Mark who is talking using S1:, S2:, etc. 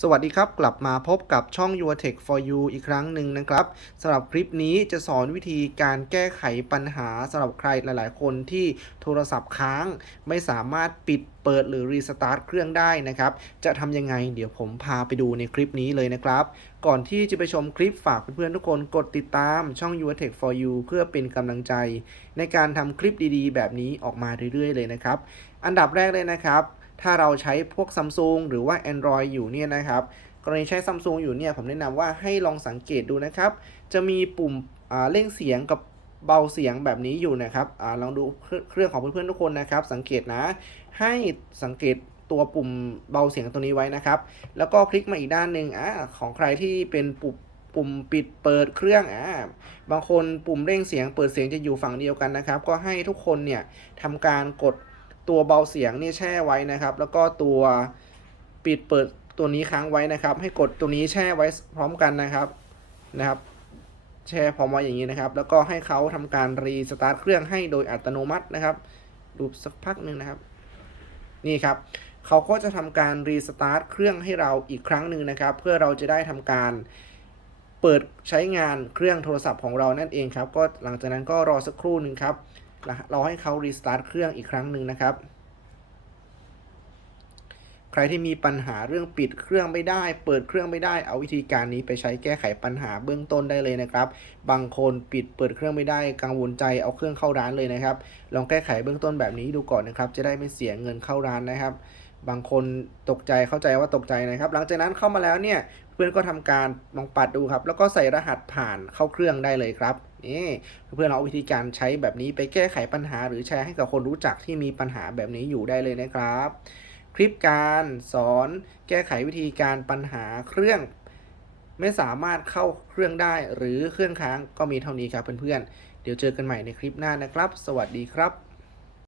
S1: สวัสดีครับ กลับมาพบกับช่อง Your Tech for You อีกครั้งหนึ่งนะครับสำหรับคลิปนี้จะสอนวิธีการแก้ไขปัญหาสำหรับใครหลาย ๆ คนที่โทรศัพท์ค้าง ไม่สามารถปิดเปิดหรือรีสตาร์ทเครื่องได้นะครับ จะทำยังไงเดี๋ยวผมพาไปดูในคลิปนี้เลยนะครับ ก่อนที่จะไปชมคลิปฝากเพื่อนๆทุกคนกดติดตามช่อง Your Tech for You เพื่อเป็นกำลังใจ ในการทำคลิปดีๆ แบบนี้ออกมาเรื่อย ๆ เลยนะครับ อันดับแรกเลยนะครับ ถ้าเราใช้พวก Samsung หรือว่า Android อยู่เนี่ยนะครับ กรณีใช้ Samsung อยู่เนี่ย ผมแนะนำว่าให้ลองสังเกตดูนะครับ จะมีปุ่มเร่งเสียงกับเบาเสียงแบบนี้อยู่นะครับอลองดูเครื่องเพื่องของเพื่อนๆทุกคนนะครับ สังเกตนะ ให้สังเกตตัวปุ่มเบาเสียงตัวนี้ไว้นะครับ แล้วก็คลิกมาอีกด้านหนึ่งอของใครที่เป็นปุ่มปุ่มปิดเปิดเครื่องอ่าบางคนปุ่มเร่งเสียงเปิดเสียงจะอยู่ฝั่งเดียวกันนะครับ ก็ให้ทุกคนเนี่ยทำการกด ตัวเบาเสียงนี่แช่ไว้นะครับ แล้วก็ตัวปิดเปิดตัวนี้ค้างไว้นะครับ ให้กดตัวนี้แช่ไว้พร้อมกันนะครับนะครับ แช่พร้อมไว้อย่างนี้นะครับ แล้วก็ให้เขาทำการรีสตาร์ทเครื่องให้โดยอัตโนมัตินะครับดูสักพักหนึ่งนะครับ นี่ครับเขาก็จะทำการรีสตาร์ทเครื่องให้เราอีกครั้งหนึ่งนะครับ เพื่อเราจะได้ทำการเปิดใช้งานเครื่องโทรศัพท์ของเรานั่นเองครับ ก็หลังจากนั้นก็รอสักครู่หนึ่งครับ เราให้เขารีสตาร์ทเครื่องอีกครั้งหนึ่งนะครับ ใครที่มีปัญหาเรื่องปิดเครื่องไม่ได้ เปิดเครื่องไม่ได้ เอาวิธีการนี้ไปใช้แก้ไขปัญหาเบื้องต้นได้เลยนะครับ บางคนปิดเปิดเครื่องไม่ได้ กังวลใจเอาเครื่องเข้าร้านเลยนะครับ ลองแก้ไขเบื้องต้นแบบนี้ดูก่อนนะครับ จะได้ไม่เสียเงินเข้าร้านนะครับ บางคนตกใจเข้าใจว่าตกใจนะครับ หลังจากนั้นเข้ามาแล้วเนี่ยเพื่อนก็ทำการลองปัดดูครับ แล้วก็ใส่รหัสผ่านเข้าเครื่องได้เลยครับ นี่เพื่อนๆเอาวิธีการใช้แบบนี้ไปแก้ไขปัญหา หรือแชร์ให้กับคนรู้จักที่มีปัญหาแบบนี้อยู่ได้เลยนะครับ คลิปการสอนแก้ไขวิธีการปัญหาเครื่อง ไม่สามารถเข้าเครื่องได้หรือเครื่องค้างก็มีเท่านี้ครับเพื่อนๆเดี๋ยวเจอกันใหม่ในคลิปหน้านะครับ สวัสดีครับ